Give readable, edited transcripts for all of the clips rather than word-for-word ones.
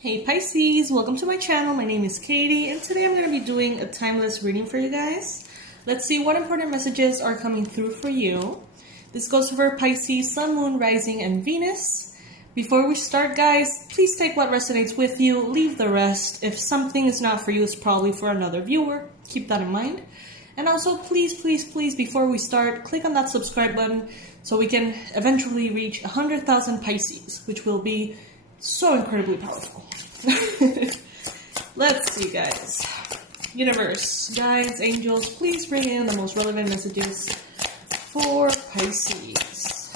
Hey Pisces, welcome to my channel. My name is Katie and today I'm going to be doing a timeless reading for you guys. Let's see what important messages are coming through for you. This goes for Pisces, Sun, Moon, Rising, and Venus. Before we start, guys, please take what resonates with you, leave the rest. If something is not for you, it's probably for another viewer. Keep that in mind. And also, please, before we start, click on that subscribe button so we can eventually reach 100,000 Pisces, which will be so incredibly powerful. Let's see, guys. Universe, guides, angels, please bring in the most relevant messages for Pisces.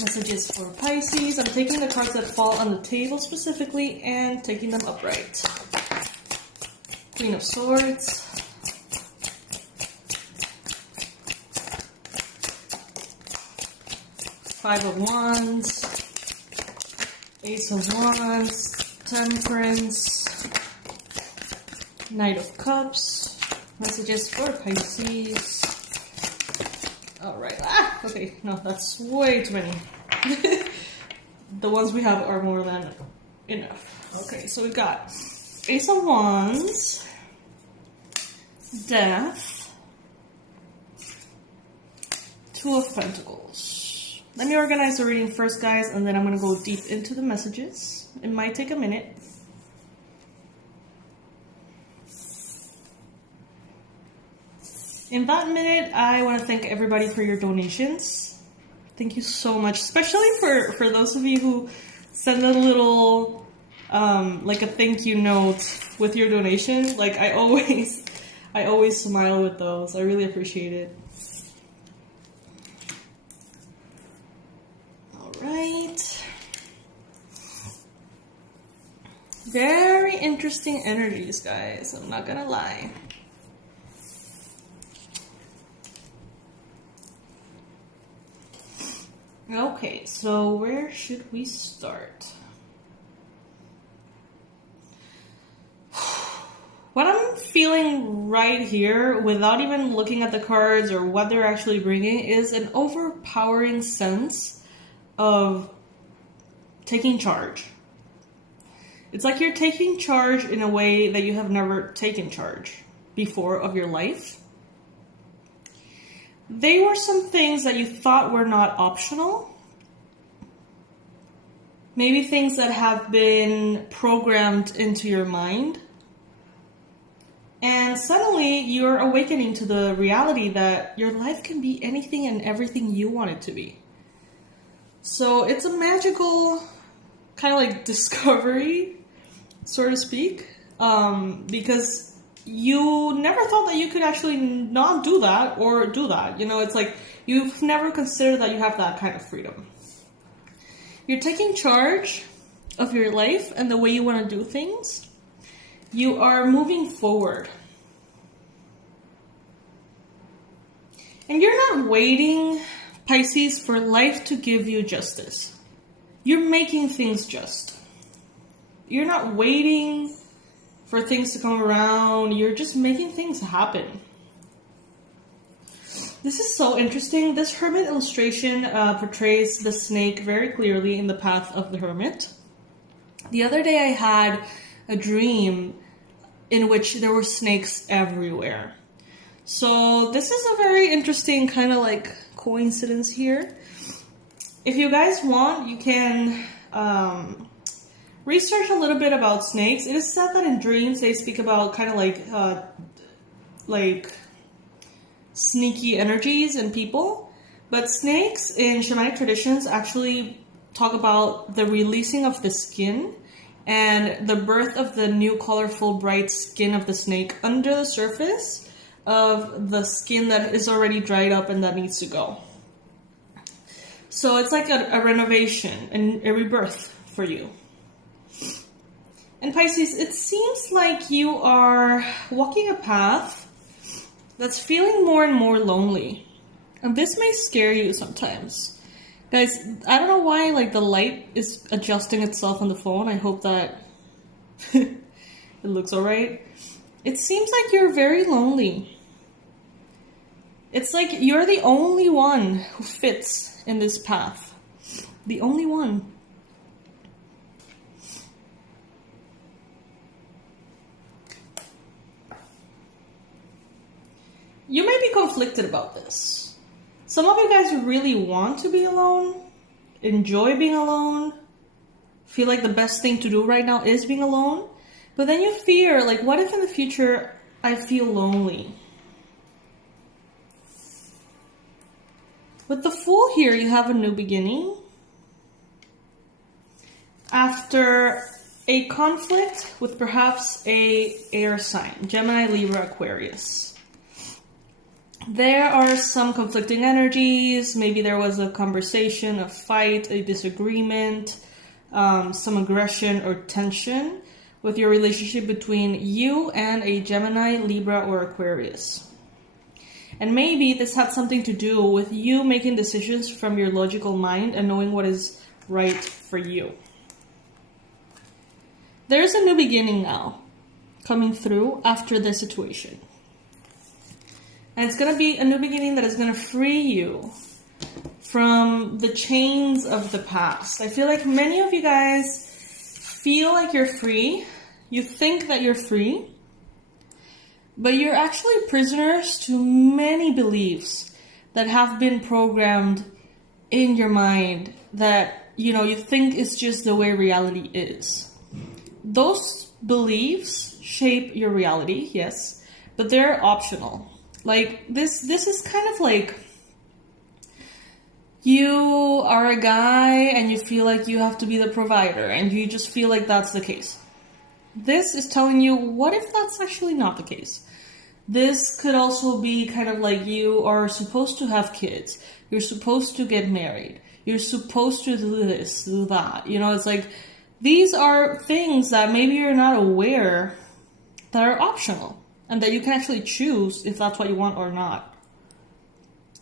Messages for Pisces. I'm taking the cards that fall on the table specifically and taking them upright. Queen of Swords. Five of Wands. Ace of Wands, Temperance, Knight of Cups, messages for Pisces. Alright, okay, no, that's way too many. The ones we have are more than enough. Okay, so we got Ace of Wands, Death, Two of Pentacles. Let me organize the reading first, guys, and then I'm going to go deep into the messages. It might take a minute. In that minute, I want to thank everybody for your donations. Thank you so much, especially for those of you who send a little, like a thank you note with your donation. Like, I always smile with those. I really appreciate it. Right. Very interesting energies, guys. I'm not gonna lie. Okay, so where should we start? What I'm feeling right here, without even looking at the cards or what they're actually bringing, is an overpowering sense of taking charge. It's like you're taking charge in a way that you have never taken charge before of your life. They were some things that you thought were not optional. Maybe things that have been programmed into your mind. And suddenly you're awakening to the reality that your life can be anything and everything you want it to be. So it's a magical kind of like discovery, so to speak, because you never thought that you could actually not do that or do that. You know, it's like you've never considered that you have that kind of freedom. You're taking charge of your life and the way you want to do things. You are moving forward. And you're not waiting, Pisces, for life to give you justice. You're making things just. You're not waiting for things to come around. You're just making things happen. This is so interesting. This hermit illustration portrays the snake very clearly in the path of the hermit. The other day I had a dream in which there were snakes everywhere. So this is a very interesting kind of like coincidence here. If you guys want, you can research a little bit about snakes. It is said that in dreams they speak about kind of like sneaky energies in people. But snakes in shamanic traditions actually talk about the releasing of the skin and the birth of the new colorful bright skin of the snake under the surface of the skin that is already dried up and that needs to go. So it's like a renovation and a rebirth for you. And Pisces, it seems like you are walking a path that's feeling more and more lonely. And this may scare you sometimes. Guys, I don't know why like the light is adjusting itself on the phone. I hope that it looks alright. It seems like you're very lonely. It's like you're the only one who fits in this path. The only one. be conflicted about this. Some of you guys really want to be alone, enjoy being alone, feel like the best thing to do right now is being alone. But then you fear, like, what if in the future I feel lonely? With the Fool here, you have a new beginning. After a conflict with perhaps a air sign, Gemini, Libra, Aquarius. There are some conflicting energies. Maybe there was a conversation, a fight, a disagreement, some aggression or tension with your relationship between you and a Gemini, Libra, or Aquarius. And maybe this had something to do with you making decisions from your logical mind and knowing what is right for you. There's a new beginning now coming through after this situation. And it's going to be a new beginning that is going to free you from the chains of the past. I feel like many of you guys feel like you're free. You think that you're free. But you're actually prisoners to many beliefs that have been programmed in your mind that, you think is just the way reality is. Those beliefs shape your reality, yes, but they're optional. Like, this is kind of like you are a guy and you feel like you have to be the provider and you just feel like that's the case. This is telling you, what if that's actually not the case? This could also be kind of like you are supposed to have kids. You're supposed to get married. You're supposed to do this, do that. It's like, these are things that maybe you're not aware that are optional. And that you can actually choose if that's what you want or not.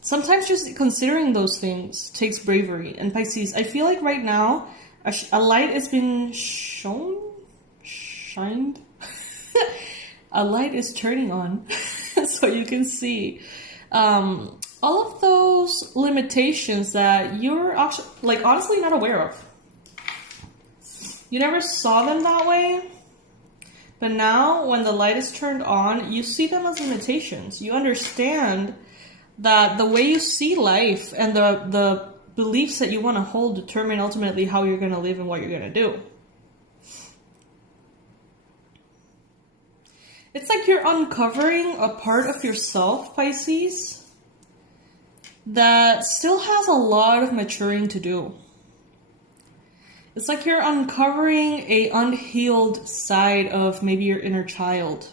Sometimes just considering those things takes bravery. And Pisces, I feel like right now, a light has been shined? A light is turning on so you can see all of those limitations that you're honestly not aware of. You never saw them that way. But now, when the light is turned on, you see them as limitations. You understand that the way you see life and the beliefs that you want to hold determine ultimately how you're going to live and what you're going to do. It's like you're uncovering a part of yourself, Pisces, that still has a lot of maturing to do. It's like you're uncovering a unhealed side of maybe your inner child.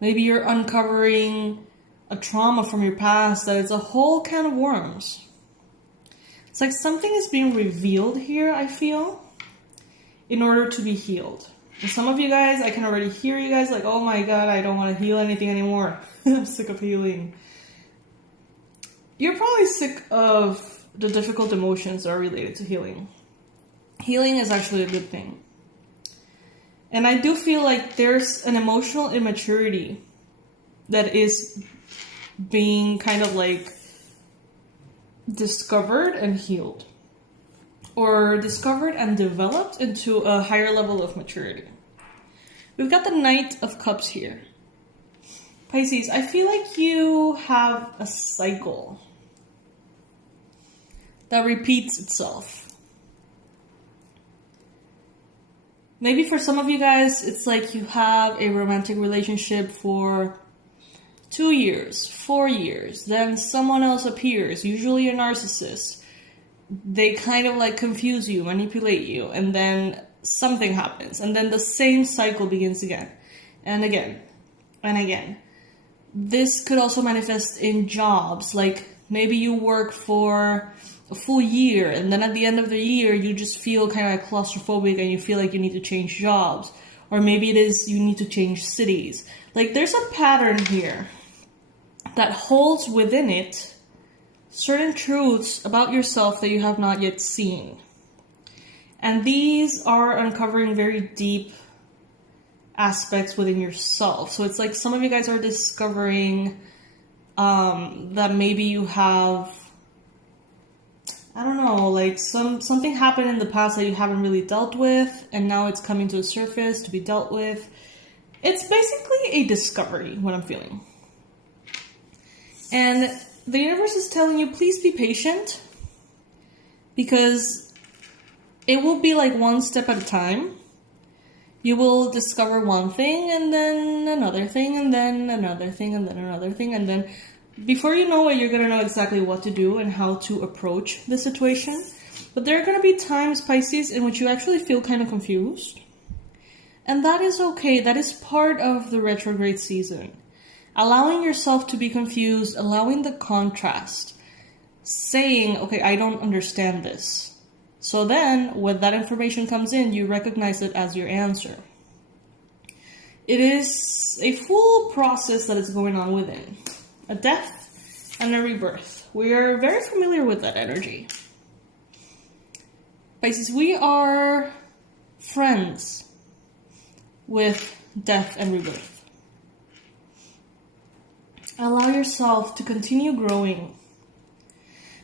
Maybe you're uncovering a trauma from your past that is a whole can of worms. It's like something is being revealed here, I feel, in order to be healed. And some of you guys, I can already hear you guys like, oh my God, I don't want to heal anything anymore. I'm sick of healing. You're probably sick of the difficult emotions that are related to healing. Healing is actually a good thing. And I do feel like there's an emotional immaturity that is being kind of like discovered and healed. Or discovered and developed into a higher level of maturity. We've got the Knight of Cups here. Pisces, I feel like you have a cycle that repeats itself. Maybe for some of you guys, it's like you have a romantic relationship for 2 years, 4 years, then someone else appears, usually a narcissist. They kind of like confuse you, manipulate you, and then something happens, and then the same cycle begins again, and again, and again. This could also manifest in jobs, like maybe you work for a full year, and then at the end of the year, you just feel kind of like claustrophobic and you feel like you need to change jobs. Or maybe it is you need to change cities. Like, there's a pattern here that holds within it certain truths about yourself that you have not yet seen. And these are uncovering very deep aspects within yourself. So it's like some of you guys are discovering that maybe you have, I don't know, like something happened in the past that you haven't really dealt with, and now it's coming to the surface to be dealt with. It's basically a discovery, what I'm feeling. And the universe is telling you, please be patient, because it will be like one step at a time. You will discover one thing, and then another thing, and then another thing, and then another thing, and then before you know it, you're going to know exactly what to do and how to approach the situation. But there are going to be times, Pisces, in which you actually feel kind of confused. And that is okay. That is part of the retrograde season. Allowing yourself to be confused, allowing the contrast, saying, okay, I don't understand this. So then, when that information comes in, you recognize it as your answer. It is a full process that is going on within. A death and a rebirth. We are very familiar with that energy. Pisces, we are friends with death and rebirth. Allow yourself to continue growing.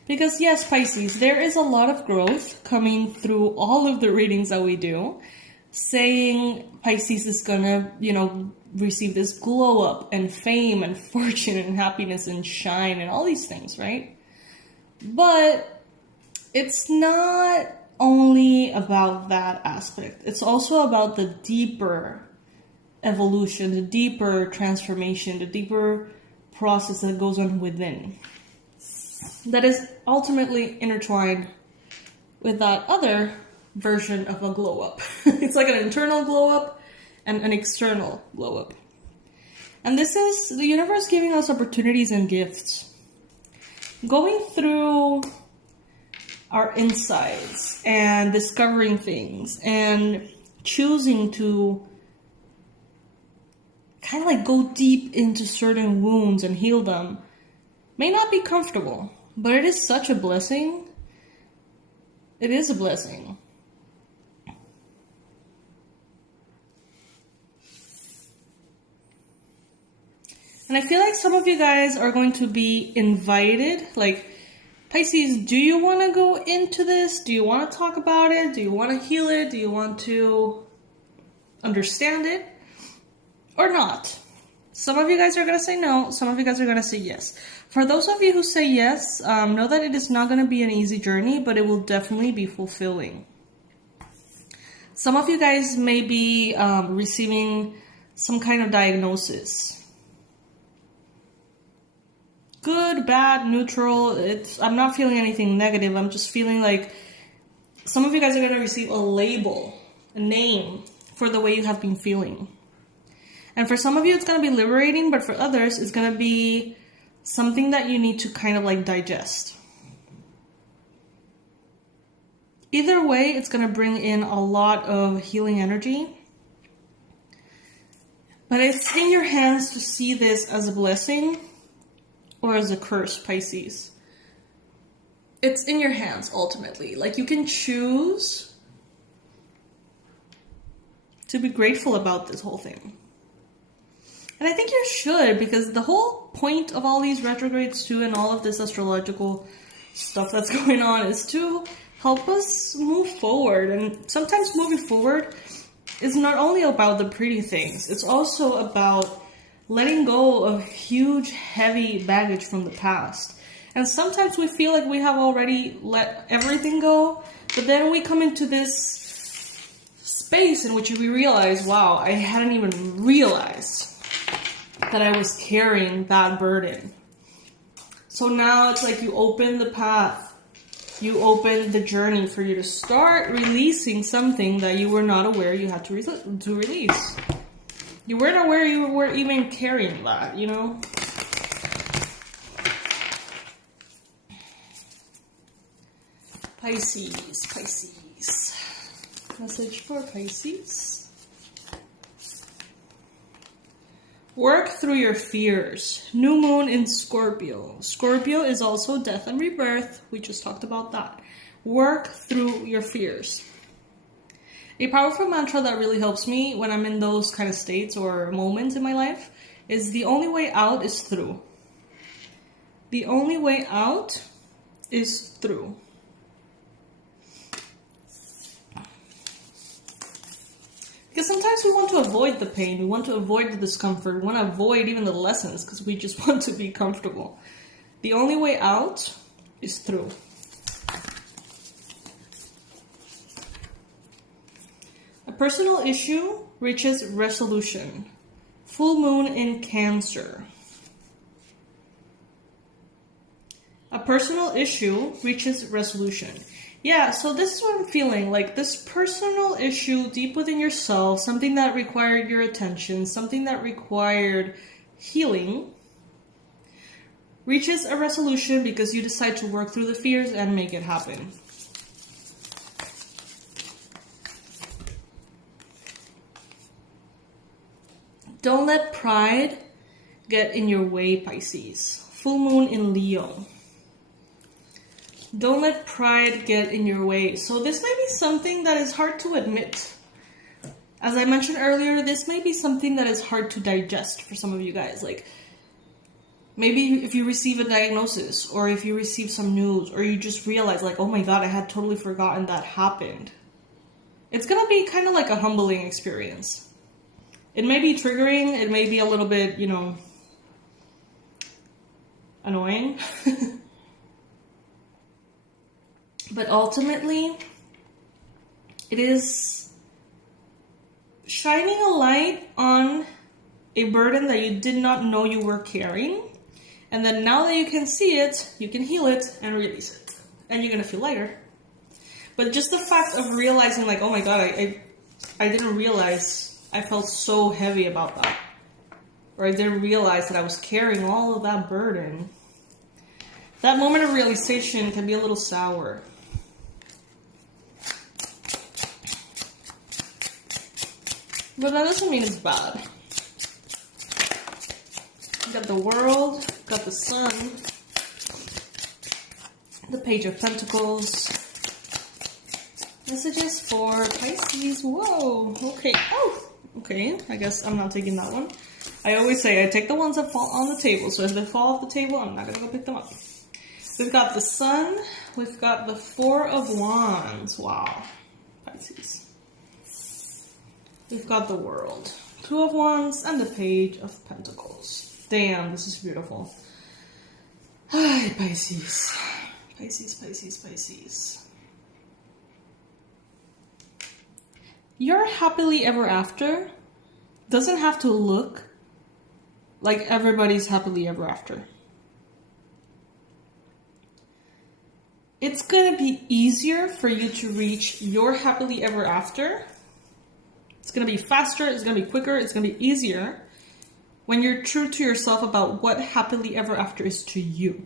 Because yes, Pisces, there is a lot of growth coming through all of the readings that we do, saying Pisces is gonna, receive this glow up and fame and fortune and happiness and shine and all these things, right? But it's not only about that aspect. It's also about the deeper evolution, the deeper transformation, the deeper process that goes on within. That is ultimately intertwined with that other version of a glow up. It's like an internal glow up and an external glow up. And this is the universe giving us opportunities and gifts. Going through our insides and discovering things and choosing to kind of like go deep into certain wounds and heal them may not be comfortable, but it is such a blessing. It is a blessing. And I feel like some of you guys are going to be invited, like, Pisces, do you want to go into this? Do you want to talk about it? Do you want to heal it? Do you want to understand it? Or not? Some of you guys are going to say no. Some of you guys are going to say yes. For those of you who say yes, know that it is not going to be an easy journey, but it will definitely be fulfilling. Some of you guys may be receiving some kind of diagnosis. Good, bad, neutral. I'm not feeling anything negative. I'm just feeling like some of you guys are going to receive a label, a name for the way you have been feeling. And for some of you, it's going to be liberating, but for others, it's going to be something that you need to kind of like digest. Either way, it's going to bring in a lot of healing energy. But it's in your hands to see this as a blessing or as a curse, Pisces. It's in your hands, ultimately. Like, you can choose to be grateful about this whole thing. And I think you should, because the whole point of all these retrogrades too and all of this astrological stuff that's going on is to help us move forward. And sometimes moving forward is not only about the pretty things, it's also about letting go of huge, heavy baggage from the past. And sometimes we feel like we have already let everything go, but then we come into this space in which we realize, wow, I hadn't even realized that I was carrying that burden. So now it's like you open the path, you open the journey for you to start releasing something that you were not aware you had to release. You weren't aware you were even carrying that, you know? Pisces. Message for Pisces. Work through your fears. New moon in Scorpio. Scorpio is also death and rebirth. We just talked about that. Work through your fears. A powerful mantra that really helps me when I'm in those kind of states or moments in my life is the only way out is through. The only way out is through. Because sometimes we want to avoid the pain, we want to avoid the discomfort, we want to avoid even the lessons because we just want to be comfortable. The only way out is through. A personal issue reaches resolution. Full moon in Cancer. A personal issue reaches resolution. Yeah, so this is what I'm feeling, like this personal issue deep within yourself, something that required your attention, something that required healing, reaches a resolution because you decide to work through the fears and make it happen. Don't let pride get in your way, Pisces. Full moon in Leo. Don't let pride get in your way. So this may be something that is hard to admit. As I mentioned earlier, this may be something that is hard to digest for some of you guys. Like, maybe if you receive a diagnosis, or if you receive some news, or you just realize like, oh my god, I had totally forgotten that happened. It's gonna be kind of like a humbling experience. It may be triggering, it may be a little bit, annoying. But ultimately, it is shining a light on a burden that you did not know you were carrying. And then now that you can see it, you can heal it and release it. And you're going to feel lighter. But just the fact of realizing like, oh my god, I didn't realize I felt so heavy about that. Or I didn't realize that I was carrying all of that burden. That moment of realization can be a little sour. But that doesn't mean it's bad. You got the World, got the Sun, the Page of Pentacles. Messages for Pisces. Whoa, okay. Oh, okay. I guess I'm not taking that one. I always say I take the ones that fall on the table. So if they fall off the table, I'm not going to go pick them up. We've got the Sun. We've got the Four of Wands. Wow. Pisces. We've got the World, Two of Wands, and the Page of Pentacles. Damn, this is beautiful. Hi, Pisces. Pisces, Pisces, Pisces. Your happily ever after doesn't have to look like everybody's happily ever after. It's going to be easier for you to reach your happily ever after. It's going to be faster, it's going to be quicker, it's going to be easier when you're true to yourself about what happily ever after is to you.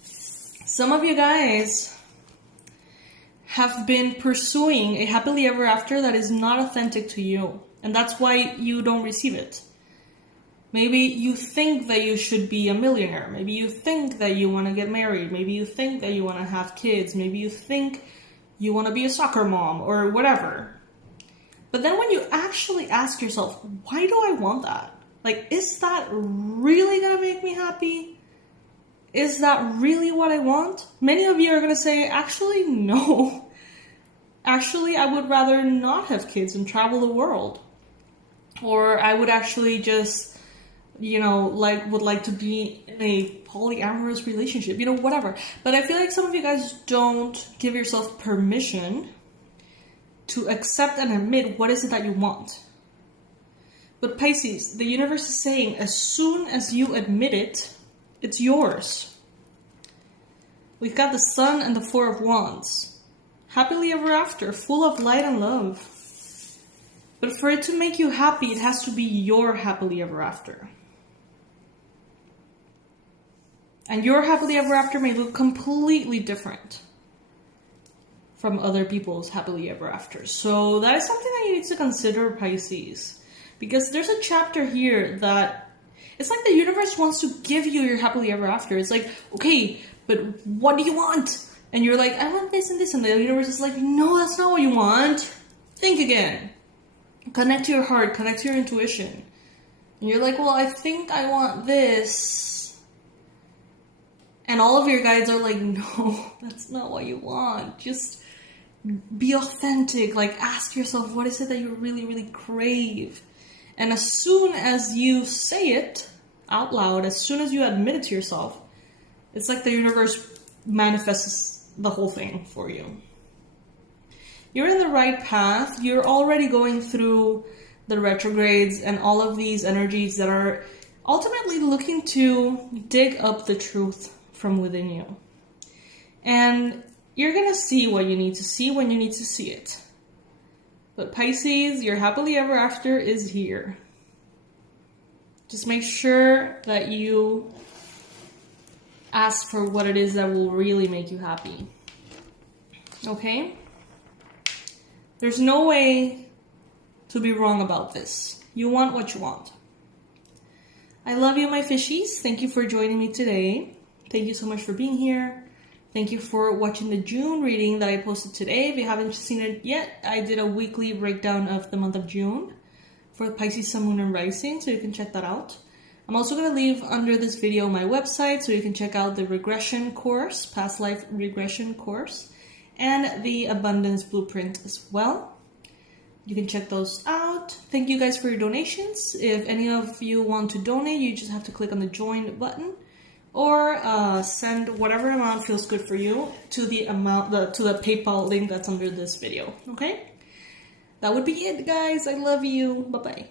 Some of you guys have been pursuing a happily ever after that is not authentic to you, and that's why you don't receive it. Maybe you think that you should be a millionaire. Maybe you think that you want to get married. Maybe you think that you want to have kids. Maybe you think you want to be a soccer mom or whatever. But then when you actually ask yourself, why do I want that? Like, is that really going to make me happy? Is that really what I want? Many of you are going to say, actually, no. Actually, I would rather not have kids and travel the world. Or I would actually just, would like to be in a polyamorous relationship, whatever. But I feel like some of you guys don't give yourself permission to accept and admit what is it that you want. But Pisces, the universe is saying as soon as you admit it, it's yours. We've got the Sun and the Four of Wands. Happily ever after, full of light and love. But for it to make you happy, it has to be your happily ever after. And your happily ever after may look completely different from other people's happily ever after. So that is something that you need to consider, Pisces. Because there's a chapter here that it's like the universe wants to give you your happily ever after. It's like, okay, but what do you want? And you're like, I want this and this. And the universe is like, no, that's not what you want. Think again. Connect to your heart. Connect to your intuition. And you're like, well, I think I want this. And all of your guides are like, no, that's not what you want. Just be authentic. Like, ask yourself, what is it that you really, really crave? And as soon as you say it out loud, as soon as you admit it to yourself, it's like the universe manifests the whole thing for you. You're in the right path. You're already going through the retrogrades and all of these energies that are ultimately looking to dig up the truth from within you. And you're going to see what you need to see when you need to see it. But Pisces, your happily ever after is here. Just make sure that you ask for what it is that will really make you happy. Okay? There's no way to be wrong about this. You want what you want. I love you, my fishies. Thank you for joining me today. Thank you so much for being here. Thank you for watching the June reading that I posted today. If you haven't seen it yet, I did a weekly breakdown of the month of June for Pisces, Sun, Moon, and Rising, so you can check that out. I'm also going to leave under this video my website, so you can check out the regression course, past life regression course, and the abundance blueprint as well. You can check those out. Thank you guys for your donations. If any of you want to donate, you just have to click on the join button, or send whatever amount feels good for you to the PayPal link that's under this video. Okay? That would be it, guys. I love you. Bye-bye.